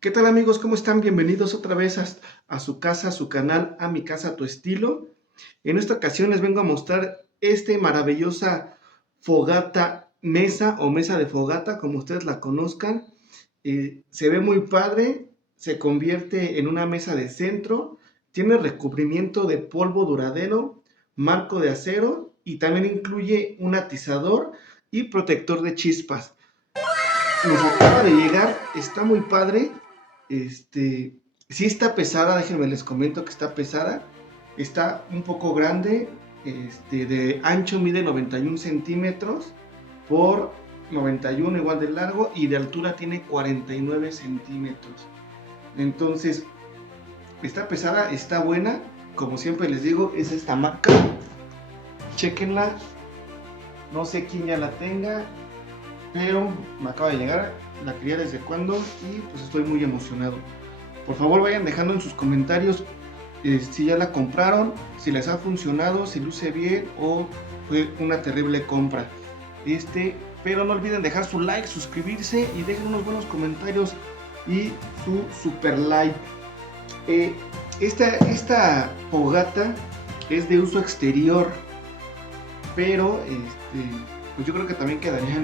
¿Qué tal amigos? ¿Cómo están? Bienvenidos otra vez a su casa, a su canal, a mi casa, a tu estilo. En esta ocasión les vengo a mostrar esta maravillosa fogata mesa o mesa de fogata, como ustedes la conozcan. Se ve muy padre, se convierte en una mesa de centro, tiene recubrimiento de polvo duradero, marco de acero y también incluye un atizador y protector de chispas. Nos acaba de llegar, está muy padre. Sí está pesada, déjenme les comento que está pesada. Está un poco grande, de ancho mide 91 centímetros por 91 igual de largo, y de altura tiene 49 centímetros. Entonces, está pesada, está buena. Como siempre les digo, es esta marca. Chequenla. No sé quién ya la tenga, pero me acaba de llegar, la quería desde cuando y pues estoy muy emocionado. Por favor vayan dejando en sus comentarios si ya la compraron, si les ha funcionado, si luce bien o fue una terrible compra. Pero no olviden dejar su like, suscribirse y dejen unos buenos comentarios y su super like. Esta fogata es de uso exterior, pero pues yo creo que también quedaría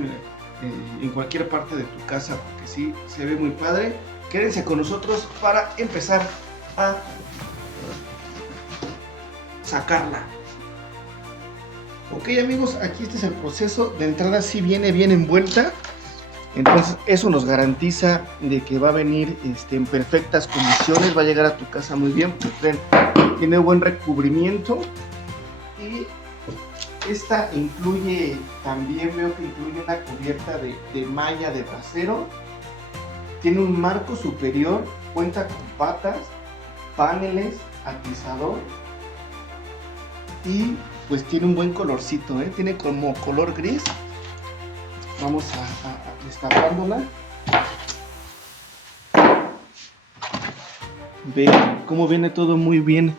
en cualquier parte de tu casa, porque sí se ve muy padre. Quédense con nosotros para empezar a sacarla. Ok amigos, aquí este es el proceso. De entrada sí viene bien envuelta, entonces eso nos garantiza de que va a venir en perfectas condiciones, va a llegar a tu casa muy bien, porque tiene buen recubrimiento. Y esta incluye, también veo que incluye una cubierta de malla de brasero. Tiene un marco superior, cuenta con patas, paneles, atizador y pues tiene un buen colorcito, tiene como color gris. Vamos a destapándola. Vean cómo viene todo muy bien,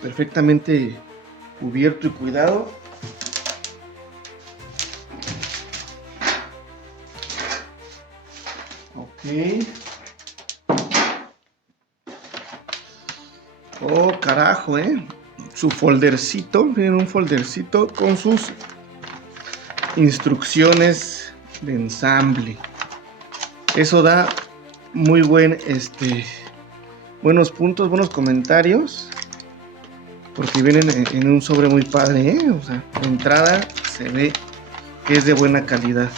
perfectamente cubierto y cuidado. Ok. Oh, carajo, su foldercito, miren, un foldercito con sus instrucciones de ensamble. Eso da muy buenos puntos, buenos comentarios, porque vienen en un sobre muy padre, o sea, de entrada se ve que es de buena calidad.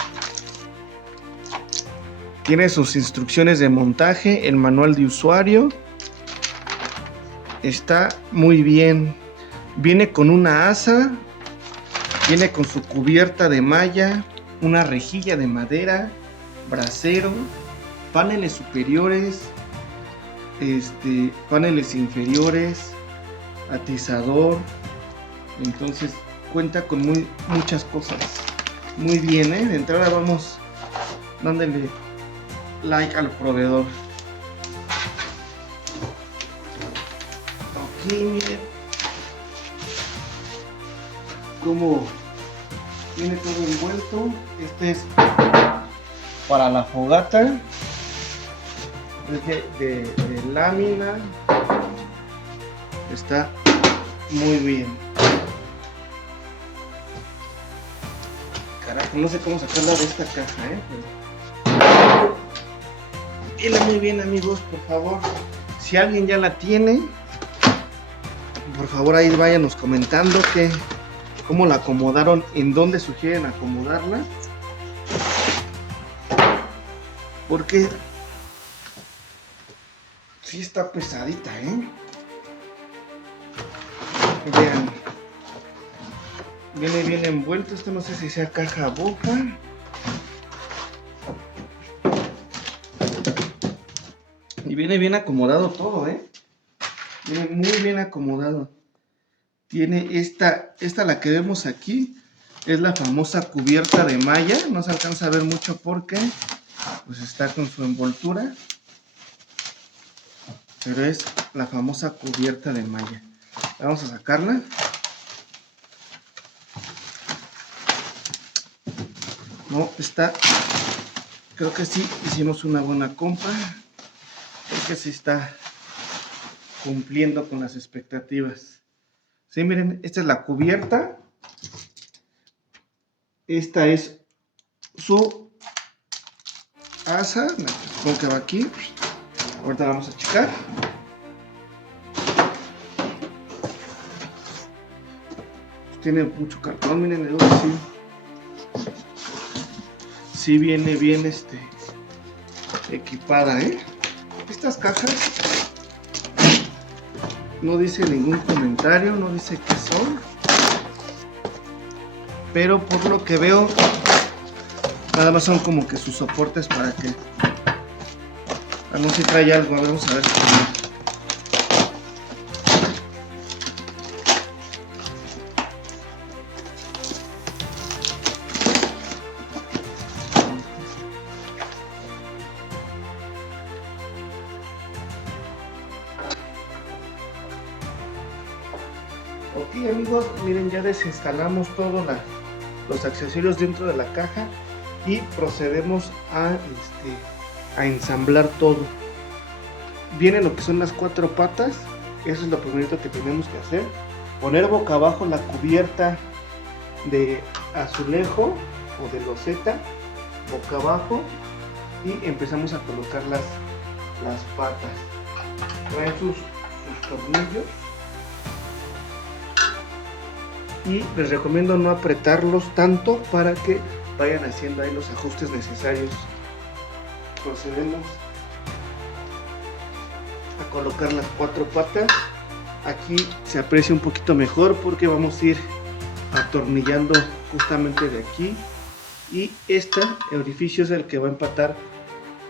Tiene sus instrucciones de montaje, el manual de usuario. Está muy bien. Viene con una asa, viene con su cubierta de malla, una rejilla de madera, brasero, paneles superiores, paneles inferiores, atizador. Entonces cuenta con muchas cosas. Muy bien, de entrada vamos dándole like al proveedor. Ok, miren cómo viene todo envuelto. Este es para la fogata, de lámina. Está muy bien. Carajo, no sé cómo sacarla de esta caja, Mírala muy bien amigos, por favor. Si alguien ya la tiene, por favor ahí váyanos comentando cómo la acomodaron, en dónde sugieren acomodarla, porque sí está pesadita, Vean, viene bien envuelto. Esto no sé si sea caja boca. Y viene bien acomodado todo, Viene muy bien acomodado. Tiene esta la que vemos aquí, es la famosa cubierta de malla. No se alcanza a ver mucho porque pues está con su envoltura, pero es la famosa cubierta de malla. Vamos a sacarla. No, creo que sí hicimos una buena compra. Creo que sí está cumpliendo con las expectativas. Sí, miren, esta es la cubierta. Esta es su asa. Supongo que va aquí. Ahorita vamos a checar. Tiene mucho cartón, miren, luego sí viene bien equipada, Estas cajas no dice ningún comentario, no dice qué son, pero por lo que veo nada más son como que sus soportes para que no se trae algo. Vamos a ver. Ok, amigos, miren, ya desinstalamos todos los accesorios dentro de la caja y procedemos a ensamblar todo. Viene lo que son las 4 patas. Eso es lo primero que tenemos que hacer: poner boca abajo la cubierta de azulejo o de loseta, boca abajo, y empezamos a colocar las patas. Traen sus tornillos. Y les recomiendo no apretarlos tanto para que vayan haciendo ahí los ajustes necesarios. Procedemos a colocar las 4 patas. Aquí se aprecia un poquito mejor porque vamos a ir atornillando justamente de aquí, y este orificio es el que va a empatar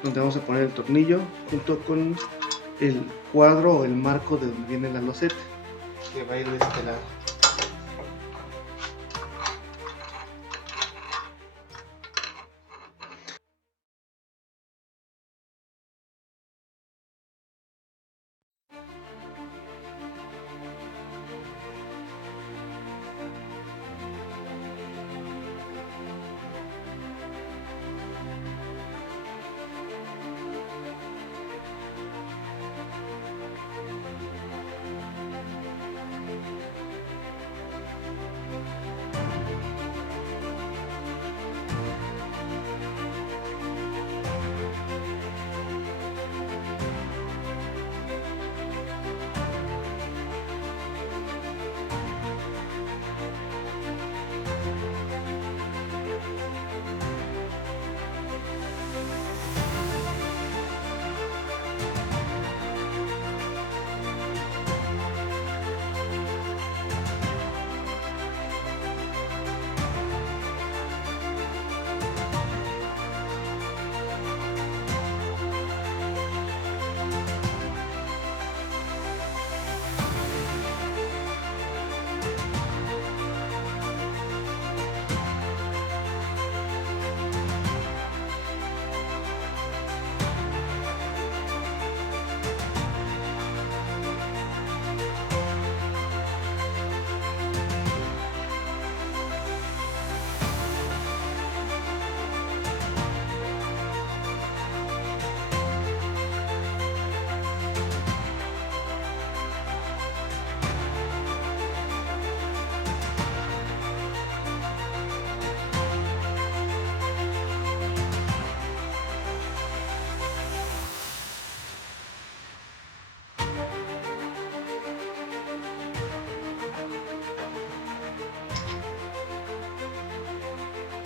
donde vamos a poner el tornillo junto con el cuadro o el marco de donde viene la loseta, que va a ir de este lado.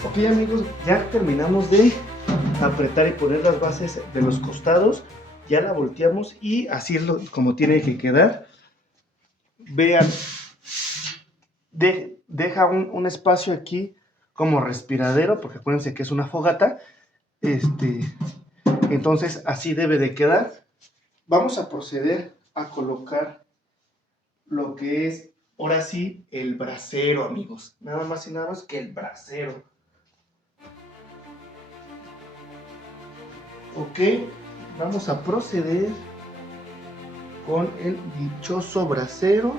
Ok, amigos, ya terminamos de apretar y poner las bases de los costados. Ya la volteamos y así es como tiene que quedar. Vean, deja un espacio aquí como respiradero, porque acuérdense que es una fogata. Entonces así debe de quedar. Vamos a proceder a colocar lo que es, ahora sí, el brasero, amigos. Nada más y nada más que el brasero. Ok, vamos a proceder con el dichoso brasero.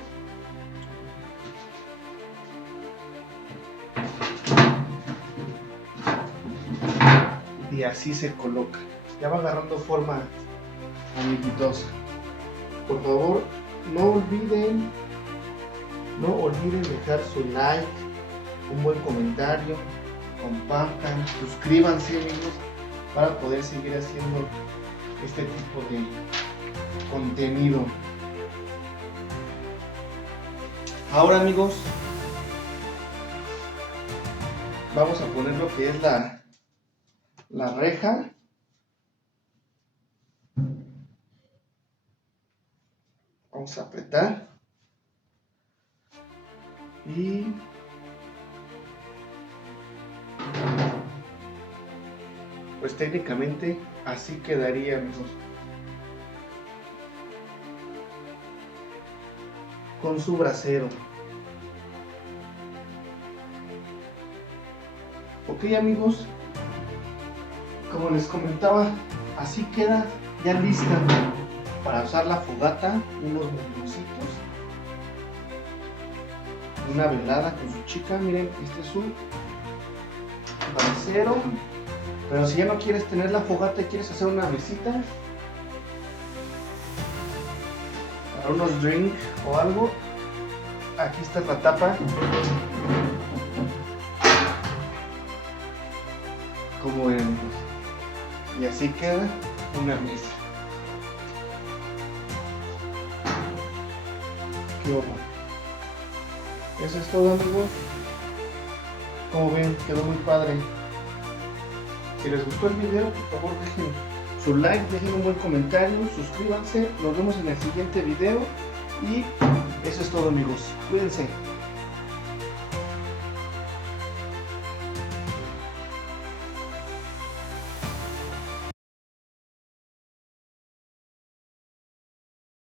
y así se coloca. Ya va agarrando forma, amiguitos. Por favor, no olviden dejar su like, un buen comentario, compartan, suscríbanse, amigos, para poder seguir haciendo este tipo de contenido. Ahora, amigos, vamos a poner lo que es la reja. Vamos a apretar y pues técnicamente así quedaría, amigos, con su brasero. Ok, amigos, como les comentaba, así queda ya lista para usar la fogata, unos bomboncitos, una velada con su chica. Miren, este es su brasero. Pero si ya no quieres tener la fogata y quieres hacer una mesita para unos drinks o algo, aquí está la tapa. Como ven, amigos, y así queda una mesa. ¿Qué ojo? Eso es todo, amigos. Como ven, quedó muy padre. Si les gustó el video, por favor dejen su like, dejen un buen comentario, suscríbanse. Nos vemos en el siguiente video y eso es todo, amigos. Cuídense.